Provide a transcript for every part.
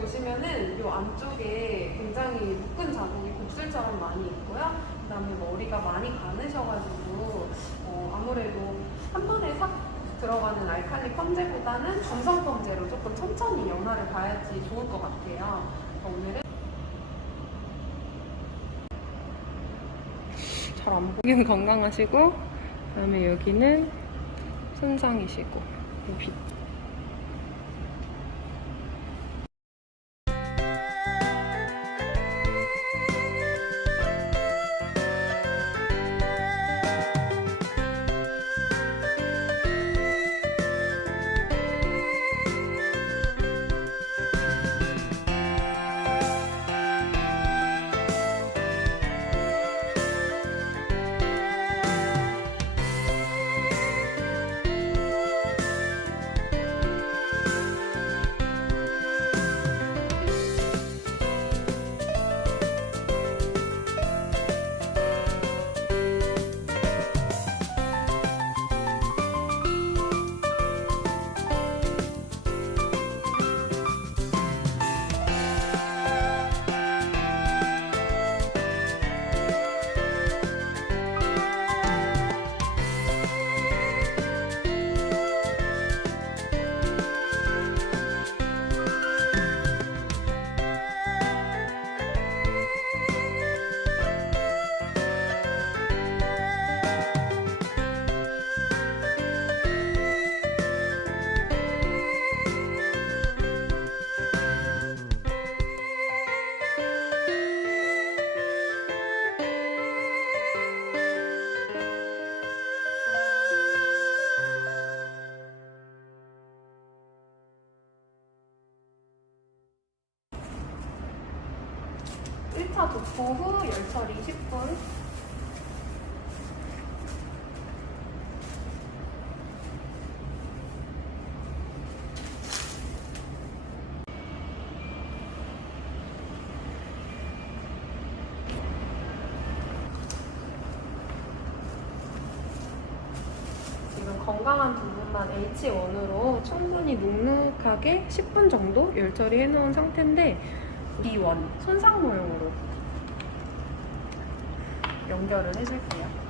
보시면은 이 안쪽에 굉장히 묶은 자국이 곱슬처럼 많이 있고요. 그다음에 머리가 많이 가느셔가지고 아무래도 한 번에 싹 들어가는 알칼리 펌제보다는 중성 펌제로 조금 천천히 연화를 봐야지 좋을 것 같아요. 오늘은 잘 안 보이는 건강하시고, 그다음에 여기는 손상이시고, 빛. 1차 도포 후 열 처리 10분. 지금 건강한 부분만 H1으로 충분히 눅눅하게 10분 정도 열 처리해 놓은 상태인데, B1 손상 모형으로 연결을 해줄게요.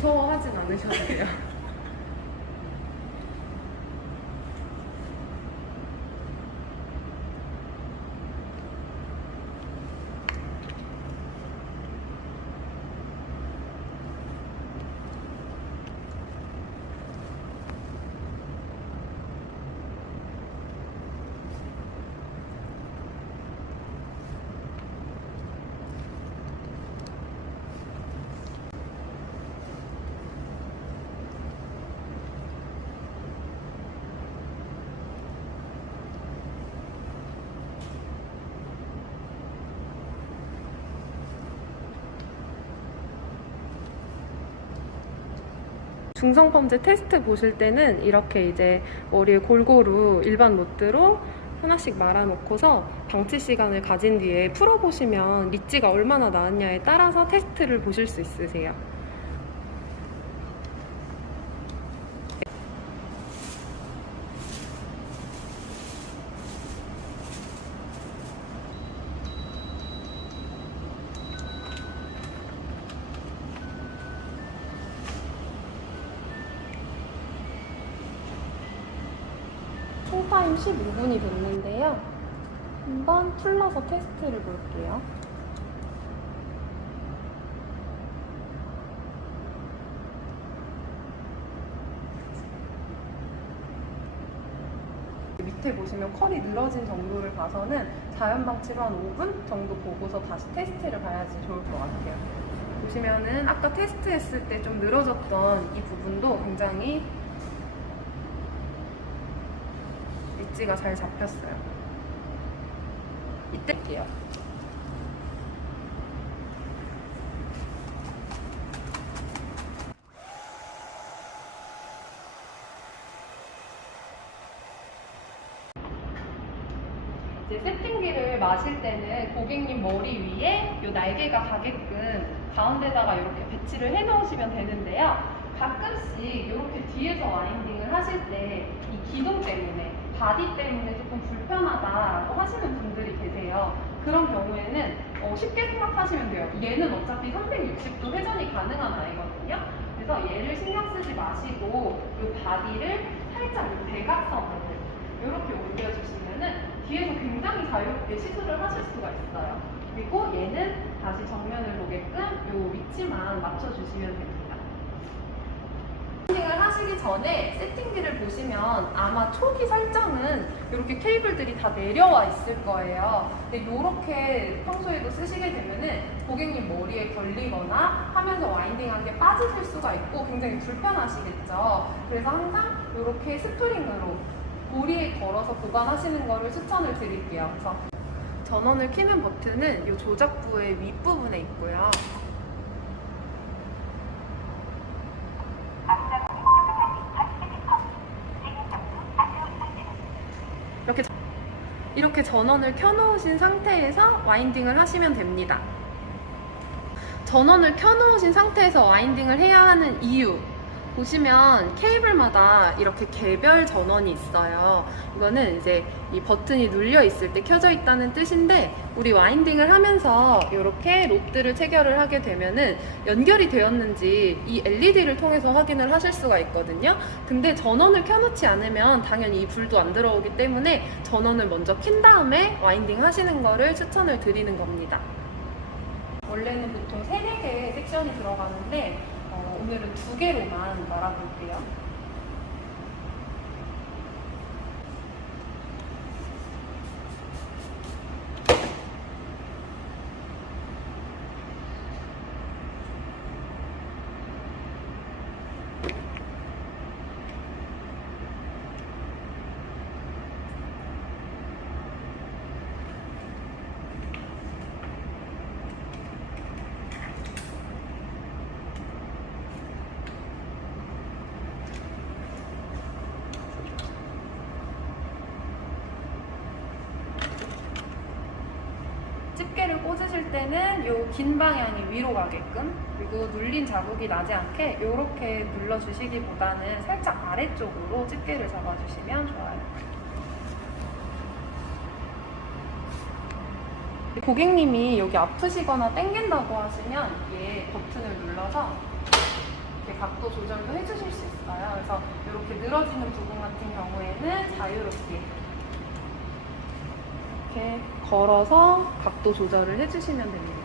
무서워하진 않으셔도 돼요. 중성펌제 테스트 보실 때는 이렇게 이제 머리에 골고루 일반 로드로 하나씩 말아놓고서 방치 시간을 가진 뒤에 풀어보시면 리지가 얼마나 나왔냐에 따라서 테스트를 보실 수 있으세요. 총타임 15분이 됐는데요. 한번 풀러서 테스트를 볼게요. 밑에 보시면 컬이 늘어진 정도를 봐서는 자연 방치로 한 5분 정도 보고서 다시 테스트를 봐야지 좋을 것 같아요. 보시면은 아까 테스트했을 때 좀 늘어졌던 이 부분도 굉장히 엣지가 잘 잡혔어요. 이때 할게요. 이제 세팅기를 마실 때는 고객님 머리 위에 이 날개가 가게끔 가운데다가 이렇게 배치를 해 놓으시면 되는데요. 가끔씩 이렇게 뒤에서 와인딩을 하실 때 이 기둥 때문에, 바디 때문에 조금 불편하다라고 하시는 분들이 계세요. 그런 경우에는 쉽게 생각하시면 돼요. 얘는 어차피 360도 회전이 가능한 아이거든요. 그래서 얘를 신경 쓰지 마시고 이 바디를 살짝 이 대각선으로 이렇게 올려주시면은 뒤에서 굉장히 자유롭게 시술을 하실 수가 있어요. 그리고 얘는 다시 정면을 보게끔 이 위치만 맞춰주시면 됩니다. 세팅을 하시기 전에 세팅기를 보시면 아마 초기 설정은 이렇게 케이블들이 다 내려와 있을 거예요. 근데 이렇게 평소에도 쓰시게 되면은 고객님 머리에 걸리거나 하면서 와인딩한 게 빠지실 수가 있고 굉장히 불편하시겠죠. 그래서 항상 이렇게 스프링으로 고리에 걸어서 보관하시는 거를 추천을 드릴게요. 그래서 전원을 켜는 버튼은 이 조작부의 윗부분에 있고요. 이렇게 전원을 켜놓으신 상태에서 와인딩을 하시면 됩니다. 전원을 켜놓으신 상태에서 와인딩을 해야 하는 이유, 보시면 케이블마다 이렇게 개별 전원이 있어요. 이거는 이제 이 버튼이 눌려 있을 때 켜져 있다는 뜻인데, 우리 와인딩을 하면서 이렇게 롭들을 체결을 하게 되면은 연결이 되었는지 이 LED를 통해서 확인을 하실 수가 있거든요. 근데 전원을 켜놓지 않으면 당연히 이 불도 안 들어오기 때문에 전원을 먼저 킨 다음에 와인딩 하시는 거를 추천을 드리는 겁니다. 원래는 보통 3, 4개의 섹션이 들어가는데 오늘은 2개로만 말아볼게요. 집게를 꽂으실 때는 이 긴 방향이 위로 가게끔, 그리고 눌린 자국이 나지 않게 이렇게 눌러주시기보다는 살짝 아래쪽으로 집게를 잡아주시면 좋아요. 고객님이 여기 아프시거나 당긴다고 하시면 이게 버튼을 눌러서 이렇게 각도 조절도 해주실 수 있어요. 그래서 이렇게 늘어지는 부분 같은 경우에는 자유롭게 이렇게 걸어서 각도 조절을 해주시면 됩니다.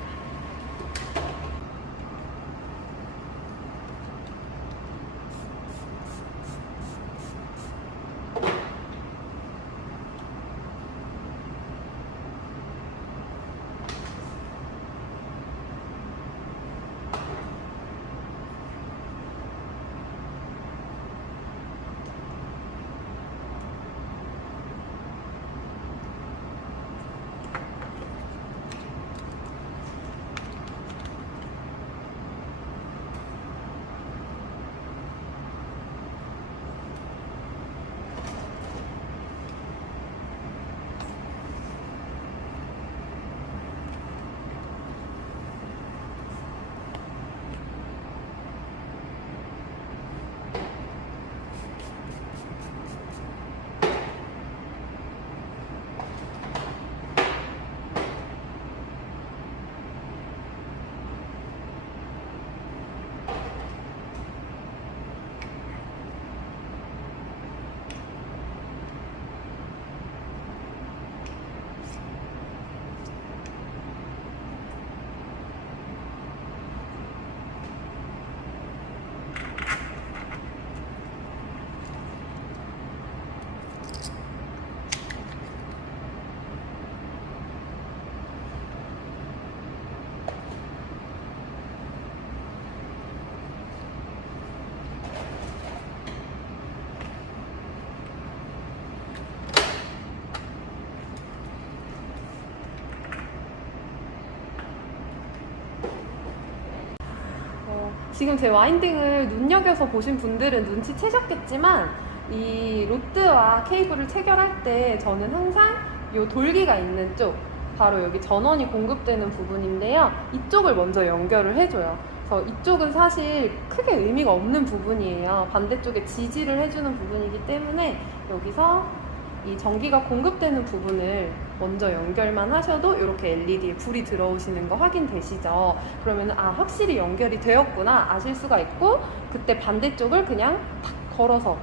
지금 제 와인딩을 눈여겨서 보신 분들은 눈치채셨겠지만 이 로드와 케이블을 체결할 때 저는 항상 이 돌기가 있는 쪽, 바로 여기 전원이 공급되는 부분인데요. 이쪽을 먼저 연결을 해줘요. 그래서 이쪽은 사실 크게 의미가 없는 부분이에요. 반대쪽에 지지를 해주는 부분이기 때문에 여기서 이 전기가 공급되는 부분을 먼저 연결만 하셔도 이렇게 LED에 불이 들어오시는 거 확인되시죠? 그러면 확실히 연결이 되었구나 아실 수가 있고, 그때 반대쪽을 그냥 탁 걸어서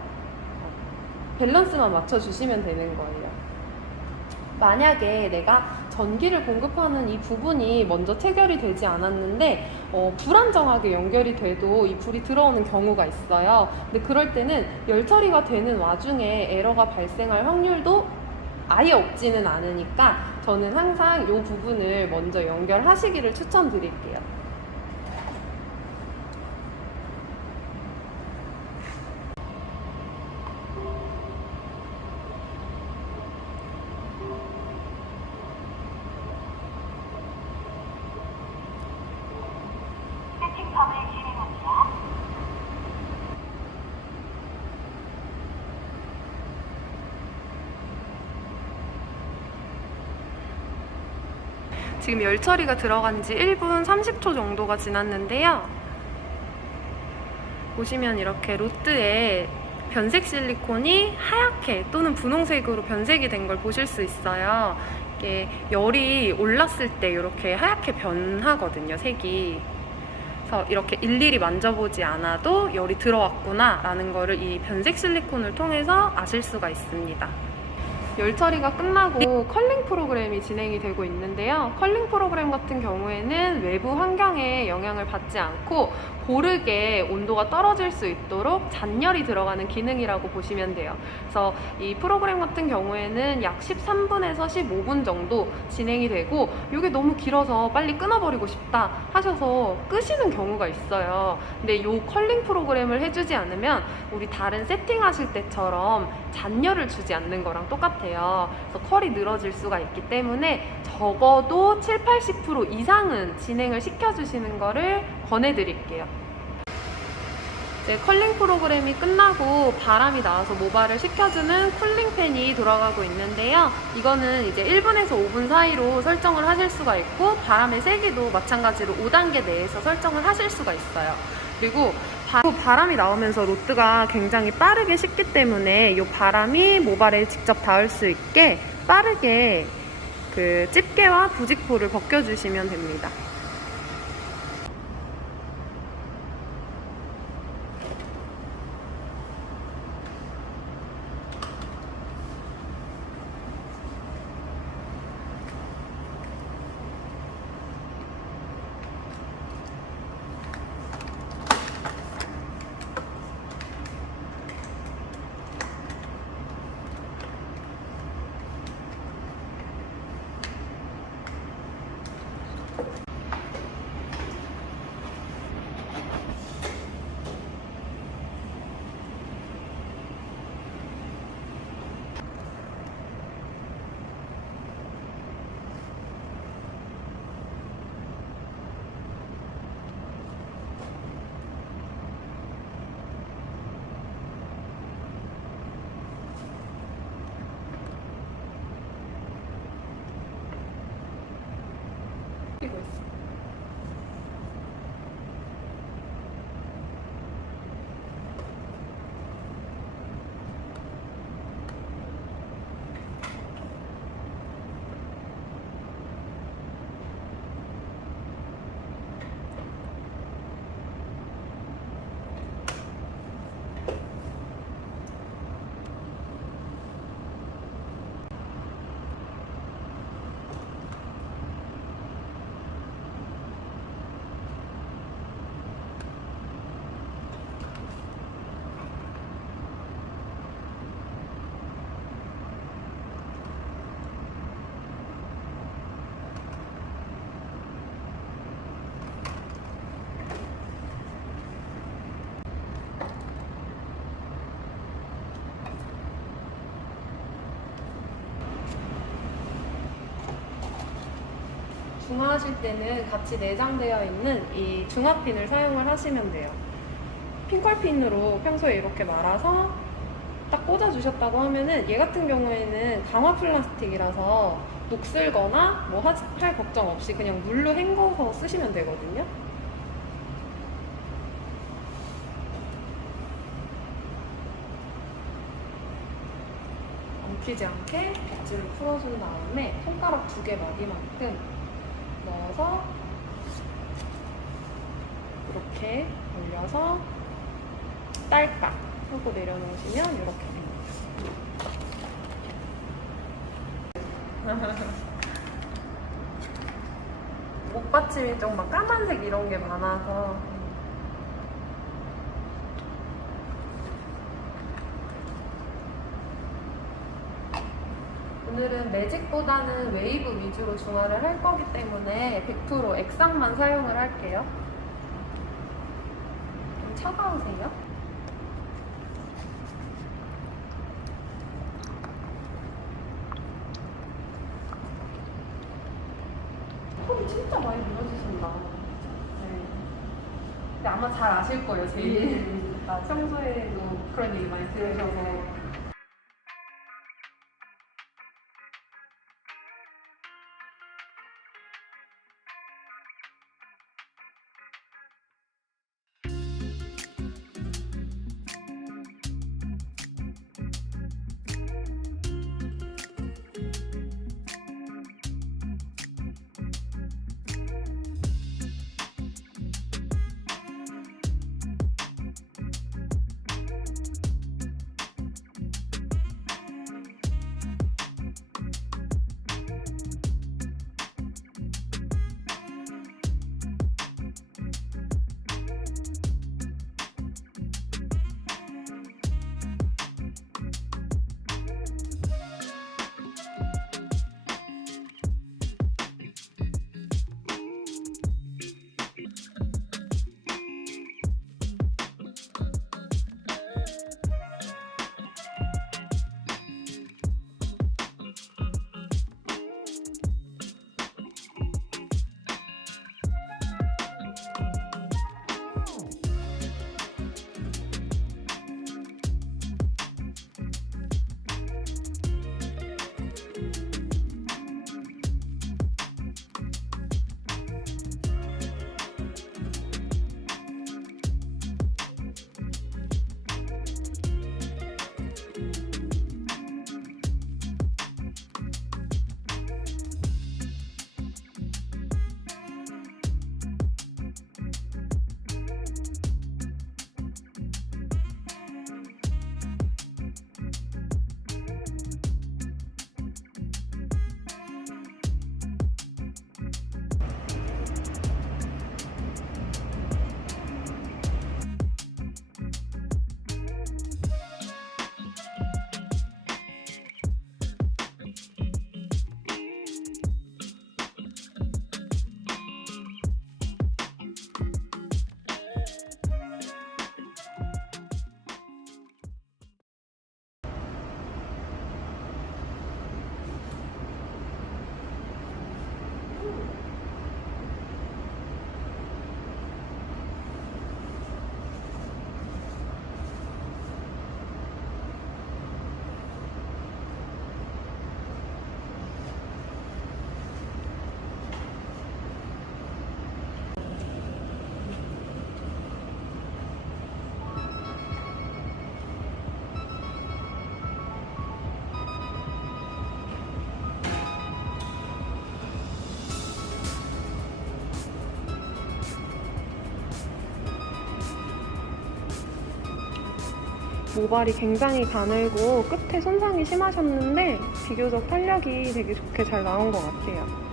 밸런스만 맞춰주시면 되는 거예요. 만약에 내가 전기를 공급하는 이 부분이 먼저 체결이 되지 않았는데 불안정하게 연결이 돼도 이 불이 들어오는 경우가 있어요. 근데 그럴 때는 열 처리가 되는 와중에 에러가 발생할 확률도 아예 없지는 않으니까 저는 항상 이 부분을 먼저 연결하시기를 추천드릴게요. 지금 열 처리가 들어간 지 1분 30초 정도가 지났는데요. 보시면 이렇게 로드에 변색 실리콘이 하얗게 또는 분홍색으로 변색이 된 걸 보실 수 있어요. 이게 열이 올랐을 때 이렇게 하얗게 변하거든요, 색이. 그래서 이렇게 일일이 만져보지 않아도 열이 들어왔구나 라는 거를 이 변색 실리콘을 통해서 아실 수가 있습니다. 열 처리가 끝나고 컬링 프로그램이 진행이 되고 있는데요. 컬링 프로그램 같은 경우에는 외부 환경에 영향을 받지 않고 고르게 온도가 떨어질 수 있도록 잔열이 들어가는 기능이라고 보시면 돼요. 그래서 이 프로그램 같은 경우에는 약 13분에서 15분 정도 진행이 되고, 이게 너무 길어서 빨리 끊어버리고 싶다 하셔서 끄시는 경우가 있어요. 근데 이 컬링 프로그램을 해주지 않으면 우리 다른 세팅하실 때처럼 잔열을 주지 않는 거랑 똑같아요. 그래서 컬이 늘어질 수가 있기 때문에 적어도 70-80% 이상은 진행을 시켜주시는 거를 권해드릴게요. 이제 컬링 프로그램이 끝나고 바람이 나와서 모발을 식혀주는 쿨링팬이 돌아가고 있는데요. 이거는 이제 1분에서 5분 사이로 설정을 하실 수가 있고, 바람의 세기도 마찬가지로 5단계 내에서 설정을 하실 수가 있어요. 그리고 바람이 나오면서 로드가 굉장히 빠르게 식기 때문에 이 바람이 모발에 직접 닿을 수 있게 빠르게 그 집게와 부직포를 벗겨주시면 됩니다. 중화하실 때는 같이 내장되어 있는 이 중화핀을 사용을 하시면 돼요. 핑컬핀으로 평소에 이렇게 말아서 딱 꽂아주셨다고 하면은 얘 같은 경우에는 강화 플라스틱이라서 녹슬거나 뭐 할 걱정 없이 그냥 물로 헹궈서 쓰시면 되거든요. 엉키지 않게 엣지를 풀어준 다음에 손가락 2개 마디만큼 넣어서 이렇게 올려서 딸깍 하고 내려놓으시면 이렇게 됩니다. 목받침이 좀 막 까만색 이런 게 많아서 오늘은 매직보다는 웨이브 위주로 중화를 할 거기 때문에 100% 액상만 사용을 할게요. 좀 차가우세요? 톤이 진짜 많이 늘어지신다. 네. 근데 아마 잘 아실 거예요, 제 일. 평소에도 그런 얘기 많이 들으셔서. 모발이 굉장히 가늘고 끝에 손상이 심하셨는데 비교적 탄력이 되게 좋게 잘 나온 것 같아요.